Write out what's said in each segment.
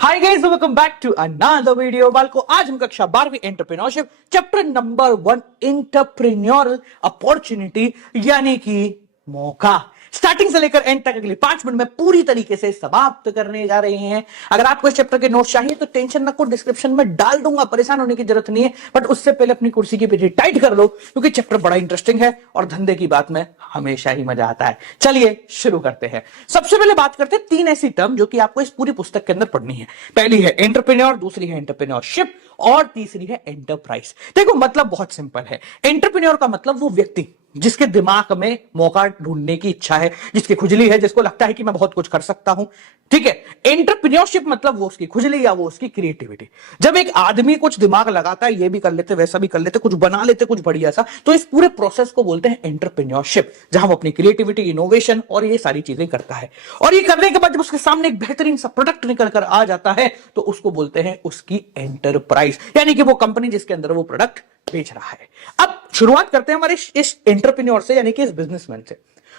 Hi guys, welcome back to another video. बालको आज हम कक्षा 12वीं entrepreneurship chapter number 1 entrepreneurial opportunity यानी कि मौका स्टार्टिंग से लेकर एंड तक अगले 5 मिनट में पूरी तरीके से समाप्त करने जा रहे हैं। अगर आपको इस चैप्टर के नोट्स चाहिए तो टेंशन न को डिस्क्रिप्शन में डाल दूंगा, परेशान होने की जरूरत नहीं है। बट उससे पहले अपनी कुर्सी की पेटी टाइट कर लो क्योंकि चैप्टर बड़ा इंटरेस्टिंग है और धंधे की बात में हमेशा ही मजा आता है। चलिए शुरू करते हैं। सबसे पहले बात करते हैं 3 ऐसी टर्म जो कि आपको इस पूरी पुस्तक के अंदर पढ़नी है। पहली है एंटरप्रेन्योर, दूसरी है एंटरप्रेन्योरशिप और तीसरी है एंटरप्राइज। देखो मतलब बहुत सिंपल है। एंटरप्रेन्योर का मतलब वो व्यक्ति जिसके दिमाग में मौका ढूंढने की इच्छा है, जिसकी खुजली है, जिसको लगता है कि मैं बहुत कुछ कर सकता हूं। ठीक है। एंटरप्रेन्योरशिप मतलब वो उसकी खुजली या वो उसकी क्रिएटिविटी। जब एक आदमी कुछ दिमाग लगाता है, ये भी कर लेते वैसा भी कर लेते, कुछ बना लेते कुछ बढ़िया सा, तो इस पूरे प्रोसेस को बोलते हैं एंटरप्रेन्योरशिप, जहां वो अपनी क्रिएटिविटी, इनोवेशन और ये सारी चीजें करता है। और ये करने के बाद जब उसके सामने एक बेहतरीन सा प्रोडक्ट निकल कर आ जाता है तो उसको बोलते हैं उसकी एंटरप्राइज, यानी कि वो कंपनी जिसके अंदर वो प्रोडक्ट बेच रहा है। अब शुरुआत करते हैं हमारे इस एंटरप्रेन्योर से, यानी कि इस बिजनेसमैन से।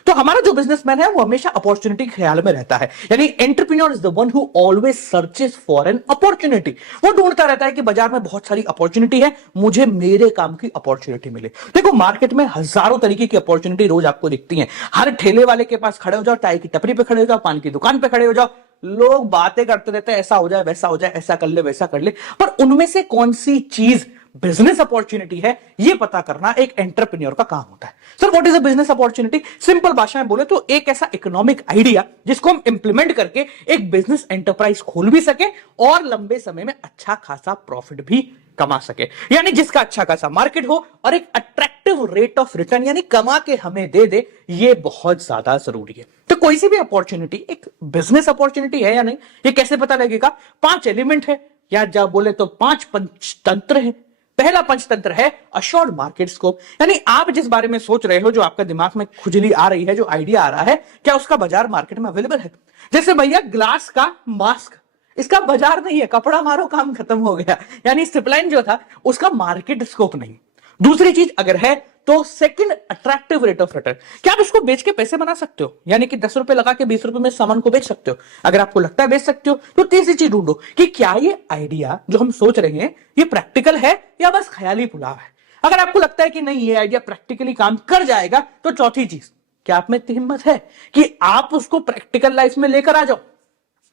तो हमारा जो बिजनेसमैन है वो हमेशा अपॉर्चुनिटी के ख्याल में रहता है, यानी entrepreneur is the one who always searches for an opportunity. वो ढूंढता रहता है कि बाजार में बहुत सारी अपॉर्चुनिटी है, मुझे मेरे काम की अपॉर्चुनिटी मिले। देखो मार्केट में हजारों तरीके की अपॉर्चुनिटी रोज आपको दिखती है। हर ठेले वाले के पास खड़े हो जाओ, चाय की टपरी पे खड़े हो जाओ, पान की दुकान पे खड़े हो जाओ, लोग बातें करते रहते हैं, ऐसा हो जाए वैसा हो जाए, ऐसा कर ले वैसा कर ले। पर उनमें से कौन सी चीज बिजनेस अपॉर्चुनिटी है, यह पता करना एक एंटरप्रेन्योर का काम होता है। Sir what is a business opportunity? Simple भाषा में बोले तो एक ऐसा इकोनॉमिक आइडिया जिसको हम इंप्लीमेंट करके एक बिजनेस एंटरप्राइज खोल भी सके और लंबे समय में अच्छा खासा प्रॉफिट भी कमा सके, यानी जिसका अच्छा खासा मार्केट हो और एक अट्रैक्टिव रेट ऑफ रिटर्न यानी कमा के हमें दे। ये बहुत ज्यादा जरूरी है। तो कोई सी भी अपॉर्चुनिटी एक बिजनेस अपॉर्चुनिटी है या नहीं, ये कैसे पता लगेगा? 5 एलिमेंट है, या जब बोले तो 5 पंचतंत्र है। पहला पंचतंत्र है अश्योर्ड मार्केट स्कोप, यानी आप जिस बारे में सोच रहे हो, जो आपका दिमाग में खुजली आ रही है, जो आइडिया आ रहा है, क्या उसका बाजार मार्केट में अवेलेबल है? जैसे भैया ग्लास का मास्क, इसका बाजार नहीं है, कपड़ा मारो काम खत्म हो गया, यानी स्ट्रिपलाइन जो था उसका मार्केट स्कोप नहीं। दूसरी चीज अगर है तो second attractive rate of return, क्या आप इसको बेच के पैसे बना सकते हो, यानी कि 10 रुपए लगा के 20 रुपए में सामान को बेच सकते हो। अगर आपको लगता है बेच सकते हो तो तीसरी चीज ढूंढो कि क्या ये आइडिया जो हम सोच रहे हैं ये प्रैक्टिकल है या बस ख्याली पुलाव है। अगर आपको लगता है कि नहीं ये आइडिया प्रैक्टिकली काम कर जाएगा तो चौथी चीज, क्या आप में इतनी हिम्मत है कि आप उसको प्रैक्टिकल लाइफ में लेकर आ जाओ।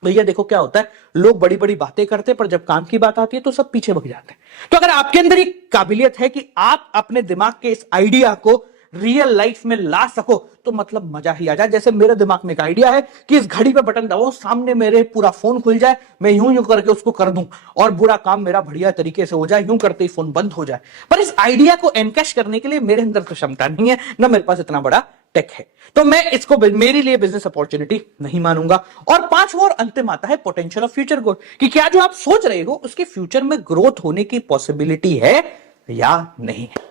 भैया देखो क्या होता है, लोग बड़ी बड़ी बातें करते हैं पर जब काम की बात आती है तो सब पीछे भग जाते हैं। तो अगर आपके अंदर एक काबिलियत है कि आप अपने दिमाग के इस आइडिया को रियल लाइफ में ला सको तो मतलब मजा ही आ जाए। जैसे मेरे दिमाग में एक आइडिया है कि इस घड़ी पे बटन दबाओ, सामने मेरे पूरा फोन खुल जाए, मैं यूं यूं करके उसको कर दूं और पूरा काम मेरा बढ़िया तरीके से हो जाए, यूं करते ही फोन बंद हो जाए। पर इस आइडिया को एनकैश करने के लिए मेरे अंदर तो क्षमता नहीं है, ना मेरे पास इतना बड़ा टेक है, तो मैं इसको मेरे लिए बिजनेस अपॉर्चुनिटी नहीं मानूंगा। और पांचवा और अंतिम आता है पोटेंशियल ऑफ फ्यूचर ग्रोथ, कि क्या जो आप सोच रहे हो उसके फ्यूचर में ग्रोथ होने की पॉसिबिलिटी है या नहीं है।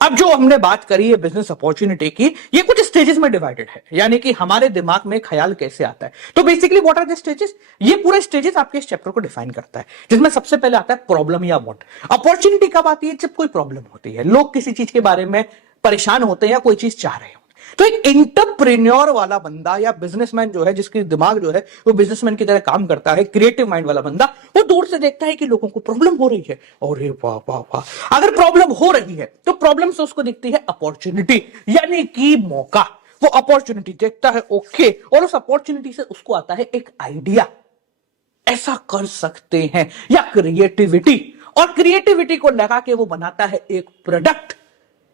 अब जो हमने बात करी है बिजनेस अपॉर्चुनिटी की, ये कुछ स्टेजेस में डिवाइडेड है, यानी कि हमारे दिमाग में ख्याल कैसे आता है। तो basically what are the stages, ये पूरे स्टेजेस आपके इस चैप्टर को डिफाइन करता है, जिसमें सबसे पहले आता है प्रॉब्लम या वांट। अपॉर्चुनिटी कब आती है? जब कोई प्रॉब्लम होती है, लोग किसी चीज के बारे में परेशान होते हैं या कोई चीज चाह रहे हो। तो एक एंटरप्रेन्योर वाला बंदा या बिजनेसमैन जो है, जिसकी दिमाग जो है वो बिजनेसमैन की तरह काम करता है, क्रिएटिव माइंड वाला बंदा, वो दूर से देखता है कि लोगों को प्रॉब्लम हो रही है, और वाह वाह वाह, अगर प्रॉब्लम हो रही है तो प्रॉब्लम से उसको दिखती है अपॉर्चुनिटी यानी कि मौका। वो अपॉर्चुनिटी देखता है, ओके, और उस अपॉर्चुनिटी से उसको आता है एक आइडिया, ऐसा कर सकते हैं, या क्रिएटिविटी, और क्रिएटिविटी को लगा के वो बनाता है एक प्रोडक्ट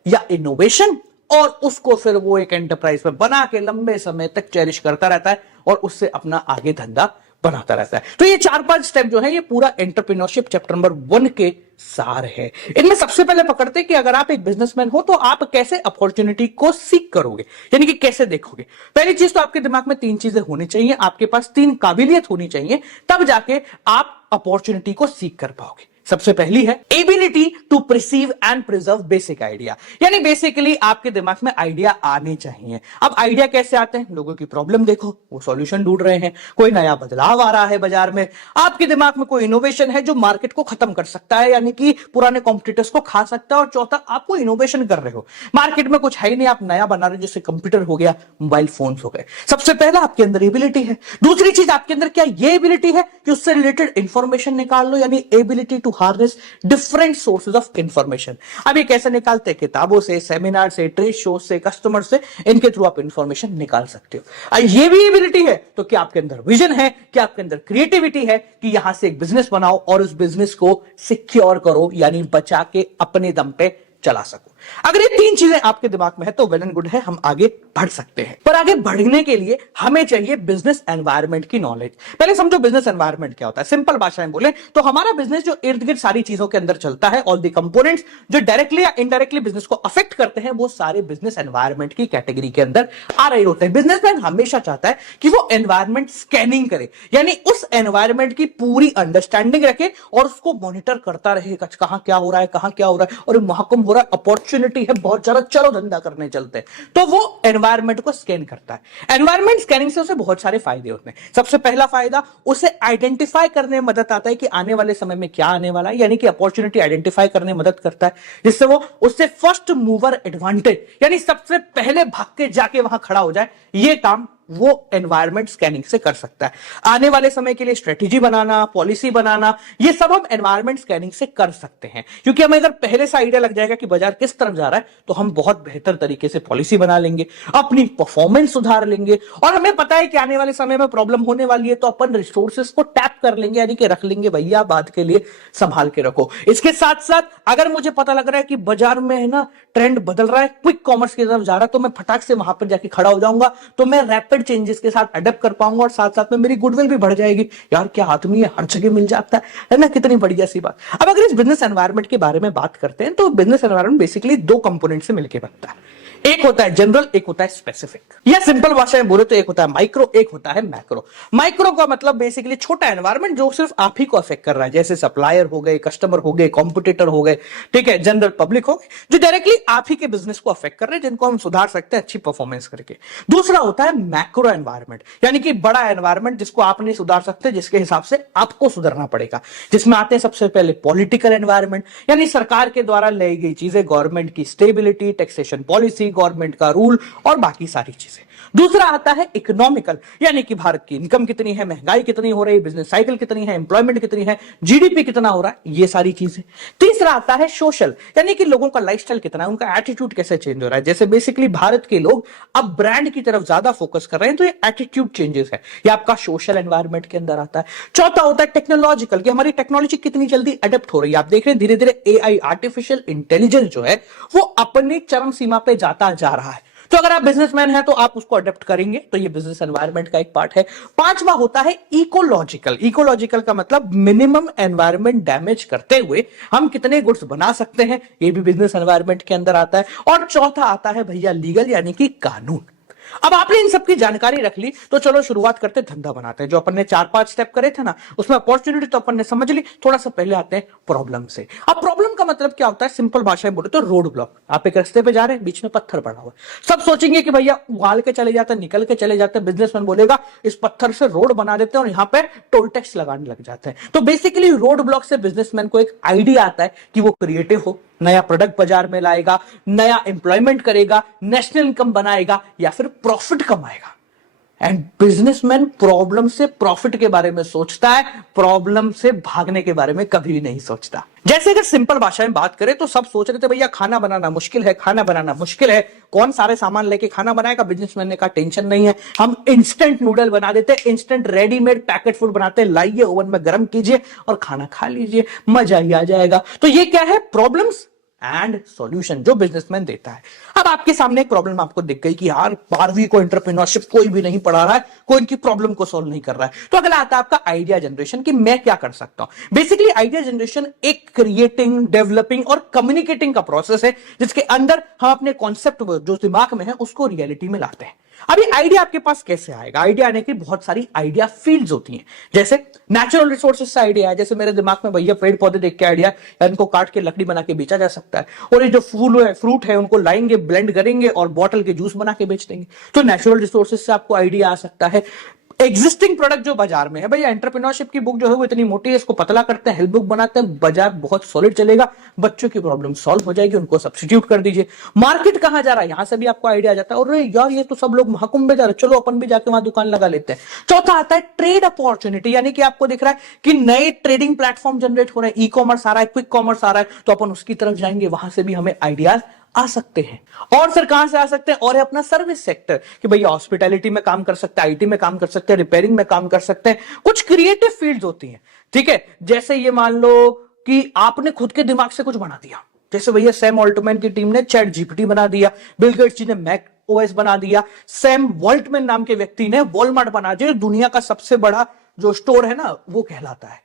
या इनोवेशन, और उसको फिर वो एक एंटरप्राइज में बना के लंबे समय तक चेरिश करता रहता है और उससे अपना आगे धंधा बनाता रहता है। तो ये 4-5 स्टेप जो है ये पूरा एंटरप्रेन्योरशिप चैप्टर नंबर 1 के सार है। इनमें सबसे पहले पकड़ते कि अगर आप एक बिजनेसमैन हो तो आप कैसे अपॉर्चुनिटी को सीख करोगे, यानी कि कैसे देखोगे। पहली चीज तो आपके दिमाग में 3 चीजें होनी चाहिए, आपके पास 3 काबिलियत होनी चाहिए, तब जाके आप अपॉर्चुनिटी को सीख कर पाओगे। सबसे पहली है ability to perceive and preserve basic idea, यानी बेसिकली आपके दिमाग में आइडिया आने चाहिए। अब आइडिया कैसे आते हैं? लोगों की प्रॉब्लम देखो, वो सॉल्यूशन ढूंढ रहे हैं, कोई नया बदलाव आ रहा है बाजार में, आपके दिमाग में कोई इनोवेशन है जो मार्केट को खत्म कर सकता है, यानी कि पुराने कॉम्पिटिटर्स को खा सकता है। और चौथा, आपको इनोवेशन कर रहे हो, मार्केट में कुछ है ही नहीं, आप नया बना रहे हो, जैसे कंप्यूटर हो गया, मोबाइल फोन हो गए। सबसे पहला आपके अंदर एबिलिटी है। दूसरी चीज आपके अंदर क्या ये एबिलिटी है कि उससे रिलेटेड इंफॉर्मेशन निकाल लो, यानी ability to harness different sources of information. अब ये कैसे निकालते हैं? किताबों से, सेमिनार से, ट्रेड शो से, कस्टमर से, इनके थ्रू आप इंफॉर्मेशन निकाल सकते हो। ये भी एबिलिटी है तो क्या आपके अंदर विजन है, क्या आपके अंदर क्रिएटिविटी है कि यहां से एक बिजनेस बनाओ और उस बिजनेस को सिक्योर करो, यानी बचा के अपने दम पे चला सको। अगर ये तीन चीजें आपके दिमाग में है तो वेल एंड गुड है, हम आगे बढ़ सकते हैं। पर आगे बढ़ने के लिए हमें चाहिए बिजनेस एनवायरनमेंट की नॉलेज। पहले समझो बिजनेस एनवायरनमेंट क्या होता है। सिंपल भाषा में बोले तो हमारा बिजनेस जो इर्द गिर्द सारी चीजों के अंदर चलता है, ऑल द कंपोनेंट्स जो डायरेक्टली या इनडायरेक्टली बिजनेस को अफेक्ट करते हैं, वो सारे बिजनेस एनवायरनमेंट की कैटेगरी के अंदर आ रहे होते हैं। बिजनेसमैन हमेशा चाहता है कि वो एनवायरनमेंट स्कैनिंग करे, यानी उस एनवायरनमेंट की पूरी अंडरस्टैंडिंग रखे और उसको मॉनिटर करता रहे, कहां क्या हो रहा है, कहां क्या हो रहा है, और महकुम हो रहा है, अपॉर्चुनिटी है बहुत ज्यादा, चलो धंधा करने चलते हैं। तो वो एनवायरनमेंट को स्कैन करता है। एनवायरनमेंट स्कैनिंग से उसे बहुत सारे फायदे होते हैं। सबसे पहला फायदा, उसे आइडेंटिफाई करने में मदद आता है कि आने वाले समय में क्या आने वाला है, यानी कि अपॉर्चुनिटी आइडेंटिफाई करने में मदद करता है, जिससे वो उससे फर्स्ट मूवर एडवांटेज, यानी सबसे पहले भाग के जाके वहां खड़ा हो जाए, ये काम वो एनवायरनमेंट स्कैनिंग से कर सकता है। आने वाले समय के लिए स्ट्रेटेजी बनाना, पॉलिसी बनाना, ये सब हम एनवायरनमेंट स्कैनिंग से कर सकते हैं, क्योंकि हमें अगर पहले से आइडिया लग जाएगा कि बाजार किस तरफ जा रहा है, तो हम बहुत बेहतर तरीके से पॉलिसी बना लेंगे, अपनी परफॉर्मेंस सुधार लेंगे, और हमें पता है कि आने वाले समय में प्रॉब्लम होने वाली है, तो अपन रिसोर्सेस को टैप कर लेंगे, यानी कि रख लेंगे, भैया बात के लिए संभाल के रखो। इसके साथ साथ अगर मुझे पता लग रहा है कि बाजार में है ना ट्रेंड बदल रहा है, क्विक कॉमर्स की तरफ जा रहा है, तो मैं फटाक से वहां पर जाके खड़ा हो जाऊंगा, तो मैं रैपिड चेंजेस के साथ अडेप्ट कर पाऊंगा, और साथ साथ में मेरी गुडविल भी बढ़ जाएगी। यार क्या आदमी है, हर जगह मिल जाता है ना, कितनी बढ़िया सी बात। अब अगर इस बिजनेस एनवायरनमेंट के बारे में बात करते हैं, तो बिजनेस एनवायरनमेंट बेसिकली दो कंपोनेंट से मिलकर बनता है। एक होता है जनरल, एक होता है स्पेसिफिक, या सिंपल भाषा में बोले तो एक होता है माइक्रो, एक होता है मैक्रो। माइक्रो का मतलब बेसिकली छोटा एनवायरनमेंट जो सिर्फ आप ही को अफेक्ट कर रहा है, जैसे सप्लायर हो गए, कस्टमर हो गए, कॉम्पिटिटर हो गए, ठीक है, जनरल पब्लिक हो गए, जो डायरेक्टली आप ही के बिजनेस को अफेक्ट कर रहे हैं, जिनको हम सुधार सकते हैं अच्छी परफॉर्मेंस करके। दूसरा होता है मैक्रो एनवायरनमेंट, यानी कि बड़ा एनवायरनमेंट जिसको आप नहीं सुधार सकते, जिसके हिसाब से आपको सुधरना पड़ेगा, जिसमें आते हैं सबसे पहले पॉलिटिकल एनवायरनमेंट, यानी सरकार के द्वारा लाई गई चीजें, गवर्नमेंट की स्टेबिलिटी, टैक्सेशन पॉलिसी, गवर्नमेंट का रूल और बाकी सारी चीजें। दूसरा आता है इकोनॉमिकल, यानी कि भारत की इनकम कितनी है, महंगाई कितनी हो रही है, बिजनेस साइकिल कितनी है, एम्प्लॉयमेंट कितनी है, जीडीपी कितना हो रहा है, ये सारी चीजें। तीसरा आता है सोशल, यानी कि लोगों का लाइफस्टाइल कितना है, उनका एटीट्यूड कैसे चेंज हो रहा है, जैसे बेसिकली भारत के लोग अब ब्रांड की तरफ ज्यादा फोकस कर रहे हैं, तो ये एटीट्यूड चेंजेस है, ये आपका सोशल एनवायरनमेंट के अंदर आता है। चौथा होता है टेक्नोलॉजिकल, कि हमारी टेक्नोलॉजी कितनी जल्दी अडेप्ट हो रही है। आप देख रहे हैं धीरे धीरे एआई, आर्टिफिशियल इंटेलिजेंस जो है वो अपनी चरम सीमा पे जाता जा रहा है, तो अगर आप बिजनेसमैन हैं तो आप उसको अडेप्ट करेंगे, तो ये बिजनेस एनवायरनमेंट का एक पार्ट है। पांचवा होता है इकोलॉजिकल। इकोलॉजिकल का मतलब मिनिमम एनवायरनमेंट डैमेज करते हुए हम कितने गुड्स बना सकते हैं, ये भी बिजनेस एनवायरनमेंट के अंदर आता है। और चौथा आता है भैया लीगल, यानी कि कानून। अब आपने इन सब की जानकारी रख ली, तो चलो शुरुआत करते धंधा बनाते हैं। जो अपन ने 4-5 स्टेप करे थे ना, उसमें अपॉर्चुनिटी तो अपन ने समझ ली, थोड़ा सा पहले आते हैं प्रॉब्लम से। अब प्रॉब्लम का मतलब क्या होता है, सिंपल भाषा में बोले तो रोड ब्लॉक। आप एक रास्ते पे जा रहे हैं, बीच में पत्थर पड़ा हुआ है, सब सोचेंगे कि भैया उगाल के चले जाते हैं, निकल के चले जाते हैं। बिजनेसमैन बोलेगा इस पत्थर से रोड बना देते हैं और यहाँ पे टोल टैक्स लगाने लग जाते हैं। तो बेसिकली रोड ब्लॉक से बिजनेसमैन को एक आइडिया आता है कि वो क्रिएटिव हो, नया प्रोडक्ट बाजार में लाएगा, नया एम्प्लॉयमेंट करेगा, नेशनल इनकम बनाएगा या फिर प्रॉफिट कमाएगा। एंड बिजनेसमैन प्रॉब्लम से प्रॉफिट के बारे में सोचता है, प्रॉब्लम से भागने के बारे में कभी नहीं सोचता। जैसे अगर सिंपल भाषा में बात करें तो सब सोच रहे थे भैया खाना बनाना मुश्किल है, खाना बनाना मुश्किल है, कौन सारे सामान लेके खाना बनाएगा। बिजनेसमैन ने कहा टेंशन नहीं है, हम इंस्टेंट नूडल बना देते, इंस्टेंट रेडीमेड पैकेट फूड बनाते, लाइए ओवन में गर्म कीजिए और खाना खा लीजिए, मजा ही आ जाएगा। तो ये क्या है, प्रॉब्लम्स एंड सॉल्यूशन जो बिजनेसमैन देता है। अब आपके सामने एक प्रॉब्लम आपको दिख गई कि यार 12वीं को एंटरप्रेन्योरशिप कोई भी नहीं पढ़ा रहा है, कोई इनकी प्रॉब्लम को सॉल्व नहीं कर रहा है। तो अगला आता है आपका आइडिया जनरेशन, कि मैं क्या कर सकता हूं। बेसिकली आइडिया जनरेशन एक क्रिएटिंग, डेवलपिंग और कम्युनिकेटिंग का प्रोसेस है, जिसके अंदर हम अपने कॉन्सेप्ट जो दिमाग में है उसको रियलिटी में लाते हैं। अभी आइडिया आपके पास कैसे आएगा? आइडिया आने की बहुत सारी आइडिया फील्ड्स होती हैं। जैसे नेचुरल रिसोर्सेज से आइडिया है, जैसे मेरे दिमाग में भैया पेड़ पौधे देख के आइडिया है, इनको काट के लकड़ी बना के बेचा जा सकता है। और ये जो फूल है, फ्रूट है, उनको लाएंगे, ब्लेंड करेंगे और बॉटल के जूस बना के बेच देंगे। तो नेचुरल रिसोर्सेज से आपको आइडिया आ सकता है। एग्जिस्टिंग प्रोडक्ट जो बाजार में है, भैया एंटरप्रेन्योरशिप की बुक जो है वो इतनी मोटी है, इसको पतला करते हैं, हेल्प बुक बनाते हैं, बाजार बहुत सॉलिड चलेगा, बच्चों की प्रॉब्लम सॉल्व हो जाएगी, उनको सब्स्टिट्यूट कर दीजिए। मार्केट कहां जा रहा है, यहां से भी आपको आइडिया आ जाता है, और यार ये तो सब लोग महाकुंभ में जा रहे हैं, चलो अपन भी जाके वहां दुकान लगा लेते हैं। चौथा आता है ट्रेड अपॉर्चुनिटी, यानी कि आपको दिख रहा है कि नए ट्रेडिंग प्लेटफॉर्म जनरेट हो रहे हैं, ई कॉमर्स आ रहा है, क्विक कॉमर्स आ रहा है, तो अपन उसकी तरफ जाएंगे, वहां से भी हमें आइडियाज आ सकते हैं। और सर कहां से आ सकते हैं? और है अपना सर्विस सेक्टर, कि भैया हॉस्पिटैलिटी में काम कर सकते हैं, आईटी में काम कर सकते हैं, रिपेयरिंग में काम कर सकते हैं, कुछ क्रिएटिव फील्ड्स होती हैं। ठीक है, जैसे ये मान लो कि आपने खुद के दिमाग से कुछ बना दिया, जैसे भैया सैम ऑल्टमैन की टीम ने चैट जीपीटी बना दिया, बिल गेट्स जी ने मैक ओएस बना दिया, सैम वॉल्टमैन नाम के व्यक्ति ने वॉलमार्ट बना दिया, दुनिया का सबसे बड़ा जो स्टोर है ना वो कहलाता है।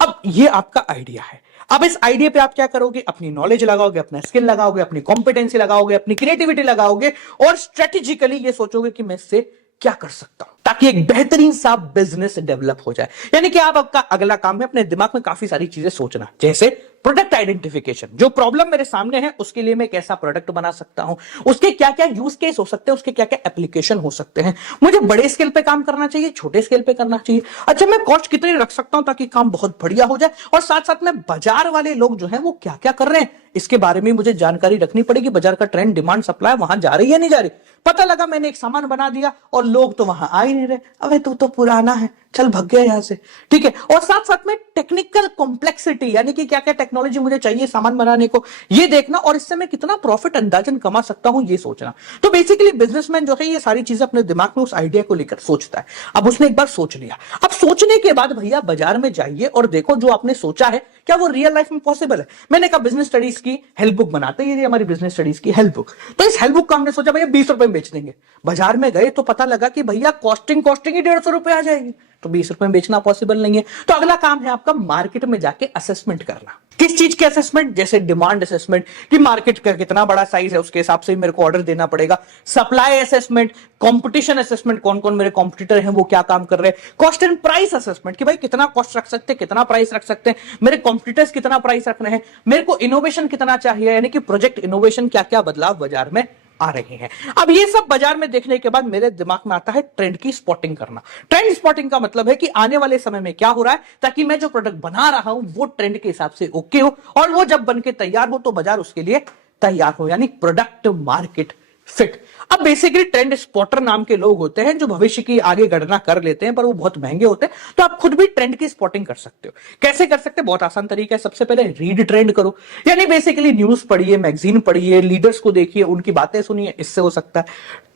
अब ये आपका आइडिया है। अब इस आइडिया पे आप क्या करोगे? अपनी नॉलेज लगाओगे, अपना स्किल लगाओगे, अपनी कॉम्पिटेंसी लगाओगे, अपनी क्रिएटिविटी लगाओगे और स्ट्रेटेजिकली ये सोचोगे कि मैं इससे क्या कर सकता हूं, ताकि एक बेहतरीन सा बिजनेस डेवलप हो जाए। यानी कि आप आपका अगला काम है अपने दिमाग में काफी सारी चीजें सोचना, जैसे प्रोडक्ट आइडेंटिफिकेशन, जो प्रॉब्लम मेरे सामने है उसके लिए मैं कैसा प्रोडक्ट बना सकता हूं, उसके क्या क्या यूज केस हो सकते हैं, उसके क्या क्या एप्लीकेशन हो सकते हैं, मुझे बड़े स्केल पे काम करना चाहिए, छोटे स्केल पे करना चाहिए, अच्छा मैं कॉस्ट कितनी रख सकता हूं ताकि काम बहुत बढ़िया हो जाए, और साथ साथ में बाजार वाले लोग जो है वो क्या क्या कर रहे हैं इसके बारे में मुझे जानकारी रखनी पड़ेगी। बाजार का ट्रेंड, डिमांड, सप्लाई वहां जा रही है नहीं जा रही, पता लगा मैंने एक सामान बना दिया और लोग तो वहां आ ही नहीं रहे, अबे तू तो पुराना है, चल भाग गया यहां से। ठीक है, और साथ साथ में टेक्निकल कॉम्प्लेक्सिटी, यानी कि क्या क्या टेक्नोलॉजी मुझे चाहिए सामान बनाने को, ये देखना, और इससे मैं कितना प्रॉफिट अंदाजन कमा सकता हूं ये सोचना। तो बेसिकली बिजनेसमैन जो है ये सारी चीजें अपने दिमाग में उस आइडिया को लेकर सोचता है। अब उसने एक बार सोच लिया, अब सोचने के बाद भैया बाजार में जाइए और देखो जो आपने सोचा है क्या वो रियल लाइफ में पॉसिबल है। मैंने कहा बिजनेस स्टडीज की हेल्प बुक बनाते हैं, ये हमारी बिजनेस स्टडीज की हेल्प बुक, तो इस हेल्प बुक का हमने सोचा भैया 20 रुपए में बेच देंगे। बाजार में गए तो पता लगा कि भैया कॉस्टिंग ही 150 रुपए आ जाएगी, तो 20 रुपए में बेचना पॉसिबल नहीं है। तो अगला काम है आपका मार्केट में जाके असेसमेंट करना। किस चीज के असेसमेंट? जैसे डिमांड असेसमेंट, कि मार्केट का कितना बड़ा साइज है, उसके हिसाब से मेरे को ऑर्डर देना पड़ेगा। सप्लाई असेसमेंट, कंपटीशन असेसमेंट, कौन कौन मेरे कॉम्पिटिटर हैं वो क्या काम कर रहे हैं। कॉस्ट एंड प्राइस असेसमेंट, कि भाई कितना कॉस्ट रख सकते हैं, कितना प्राइस रख सकते हैं, मेरे कॉम्पिटिटर्स कितना प्राइस रख रहे हैं, मेरे को इनोवेशन कितना चाहिए, यानी कि प्रोजेक्ट इनोवेशन, क्या क्या बदलाव बाजार में आ रहे हैं। अब ये सब बाजार में देखने के बाद मेरे दिमाग में आता है ट्रेंड की स्पॉटिंग करना। ट्रेंड स्पॉटिंग का मतलब है कि आने वाले समय में क्या हो रहा है, ताकि मैं जो प्रोडक्ट बना रहा हूं वो ट्रेंड के हिसाब से ओके हो, और वो जब बन के तैयार हो तो बाजार उसके लिए तैयार हो, यानी प्रोडक्ट मार्केट फिट। अब बेसिकली ट्रेंड स्पॉटर नाम के लोग होते हैं जो भविष्य की आगे गणना कर लेते हैं, पर वो बहुत महंगे होते हैं। तो आप खुद भी ट्रेंड की स्पॉटिंग कर सकते हो। कैसे कर सकते हैं? बहुत आसान तरीका है। सबसे पहले रीड ट्रेंड करो, यानी बेसिकली न्यूज पढ़िए, मैगजीन पढ़िए, लीडर्स को देखिए, उनकी बातें सुनिए, इससे हो सकता है।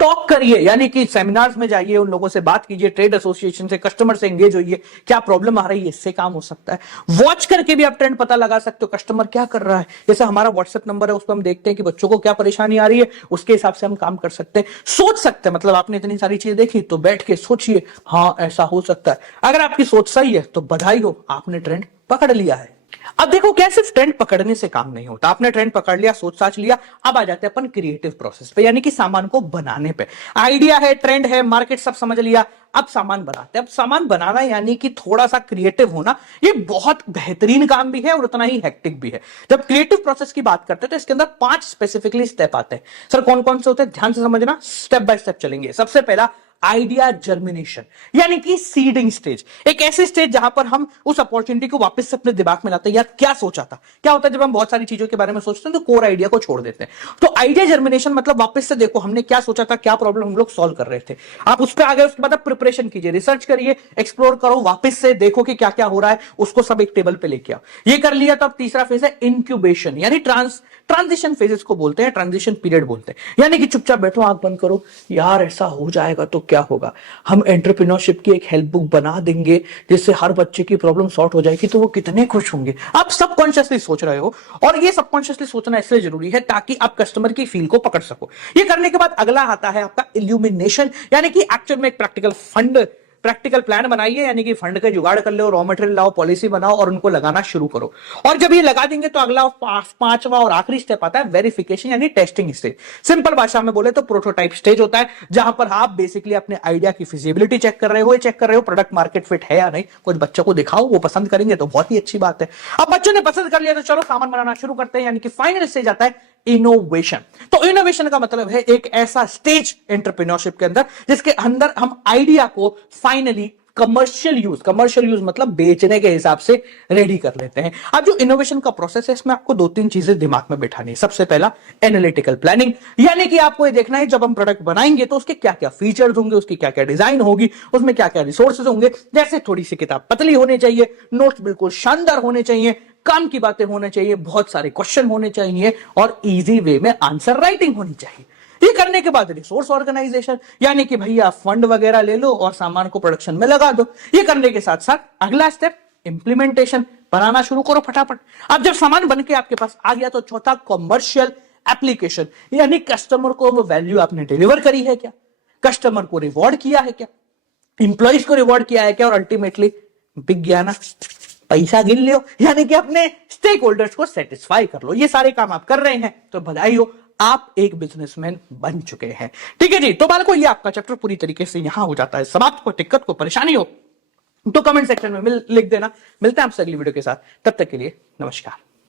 टॉक करिए, यानी कि सेमिनार्स में जाइए, उन लोगों से बात कीजिए, ट्रेड एसोसिएशन से, कस्टमर से एंगेज होइए, क्या प्रॉब्लम आ रही है, इससे काम हो सकता है। वॉच करके भी आप ट्रेंड पता लगा सकते हो, कस्टमर क्या कर रहा है। जैसे हमारा व्हाट्सएप नंबर है, उस पर हम देखते हैं कि बच्चों को क्या परेशानी आ रही है, उसके हिसाब से हम काम कर सकते हैं। सोच सकते हैं, मतलब आपने इतनी सारी चीजें देखी तो बैठ के सोचिए, हाँ ऐसा हो सकता है। अगर आपकी सोच सही है तो बधाई हो, आपने ट्रेंड पकड़ लिया है। अब देखो क्या सिर्फ ट्रेंड पकड़ने से काम नहीं होता। आपने ट्रेंड पकड़ लिया, सोच साच लिया, अब आ जाते हैं अपन क्रिएटिव प्रोसेस पे, यानी कि सामान को बनाने पे। आइडिया है, ट्रेंड है, मार्केट सब समझ लिया, अब सामान बनाते हैं। अब सामान बनाना यानी कि थोड़ा सा क्रिएटिव होना, ये बहुत बेहतरीन काम भी है और उतना ही हेक्टिक भी है। जब क्रिएटिव प्रोसेस की बात करते हैं तो इसके अंदर 5 स्पेसिफिकली स्टेप आते हैं। सर कौन कौन से होते हैं? ध्यान से समझना, स्टेप बाय स्टेप चलेंगे। सबसे पहला आइडिया जर्मिनेशन, यानी कि सीडिंग स्टेज, एक ऐसी स्टेज जहां पर हम उस अपॉर्चुनिटी को वापस से अपने दिमाग में लाते हैं। यार क्या सोचा था, क्या होता है जब हम बहुत सारी चीजों के बारे में सोचते हैं तो कोर आइडिया को छोड़ देते हैं। तो आइडिया जर्मिनेशन मतलब वापस से देखो हमने क्या सोचा था, क्या प्रॉब्लम हम लोग सॉल्व कर रहे थे, आप उस पर आ गए। उसके बाद आप प्रिपरेशन कीजिए, रिसर्च करिए, एक्सप्लोर करो, वापस से देखो कि क्या क्या हो रहा है, उसको सब एक टेबल पे लेके आओ। ये कर लिया तो अब तीसरा फेज है इंक्यूबेशन, यानी ट्रांजिशन फेजेस को बोलते हैं, ट्रांजिशन पीरियड बोलते हैं। यानी कि चुपचाप बैठो, आंख बंद करो, यार ऐसा हो जाएगा तो क्या होगा, हम एंटरप्रेन्योरशिप की एक हेल्प बुक बना देंगे जिससे हर बच्चे की प्रॉब्लम सॉर्ट हो जाएगी, तो वो कितने खुश होंगे। आप सबकॉन्शियसली सोच रहे हो, और ये सबकॉन्शियसली सोचना इसलिए जरूरी है ताकि आप कस्टमर की फील को पकड़ सको। ये करने के बाद अगला आता है आपका इल्यूमिनेशन, यानी कि एक्चुअल में एक प्रैक्टिकल प्रैक्टिकल प्लान बनाइए, यानी कि फंड का जुगाड़ कर लो, रॉ मटेरियल लाओ, पॉलिसी बनाओ और उनको लगाना शुरू करो। और जब ये लगा देंगे तो अगला पांचवा और आखिरी स्टेप आता है वेरिफिकेशन यानी टेस्टिंग स्टेज। सिंपल भाषा में बोले तो प्रोटोटाइप स्टेज होता है, जहां पर आप बेसिकली अपने आइडिया की फिजिबिलिटी चेक कर रहे हो, चेक कर रहे हो प्रोडक्ट मार्केट फिट है या नहीं। कुछ बच्चों को दिखाओ, वो पसंद करेंगे तो बहुत ही अच्छी बात है। अब बच्चों ने पसंद कर लिया तो चलो सामान बनाना शुरू करते हैं, यानी कि फाइनल स्टेज आता है इनोवेशन। तो इनोवेशन का मतलब है एक ऐसा स्टेज एंटरप्रेन्योरशिप के अंदर जिसके अंदर हम आइडिया को फाइनली कमर्शियल यूज मतलब बेचने के हिसाब से रेडी कर लेते हैं। अब जो इनोवेशन का प्रोसेस है, इसमें आपको दो तीन चीजें दिमाग में बैठानी है। सबसे पहला एनालिटिकल प्लानिंग, यानी कि आपको ये देखना है जब हम प्रोडक्ट बनाएंगे तो उसके क्या क्या फीचर्स होंगे, उसकी क्या क्या डिजाइन होगी, उसमें क्या क्या रिसोर्सेज होंगे। जैसे थोड़ी सी किताब पतली होनी चाहिए, नोट्स बिल्कुल शानदार होने चाहिए, काम की बातें होने चाहिए, बहुत सारे क्वेश्चन होने चाहिए और इजी वे में आंसर राइटिंग होनी चाहिए। ये करने के बाद रिसोर्स ऑर्गेनाइजेशन, यानी कि भैया फंड वगैरह ले लो और सामान को प्रोडक्शन में लगा दो। ये करने के साथ साथ अगला स्टेप इंप्लीमेंटेशन, बनाना शुरू करो फटाफट। अब जब सामान बन के आपके पास आ गया तो चौथा कमर्शियल एप्लीकेशन, यानी कस्टमर को वो वैल्यू आपने डिलीवर करी है क्या, कस्टमर को रिवॉर्ड किया है क्या, इंप्लॉइज को रिवॉर्ड किया है क्या, और अल्टीमेटली बिक गया ना, पैसा गिन लो, यानी कि अपने स्टेक होल्डर्स को सेटिस्फाई कर लो। ये सारे काम आप कर रहे हैं तो बधाई हो, आप एक बिजनेसमैन बन चुके हैं। ठीक है जी, तो बालकों ये आपका चैप्टर पूरी तरीके से यहां हो जाता है समाप्त। को दिक्कत को परेशानी हो तो कमेंट सेक्शन में लिख देना। मिलते हैं आपसे अगली वीडियो के साथ, तब तक के लिए नमस्कार।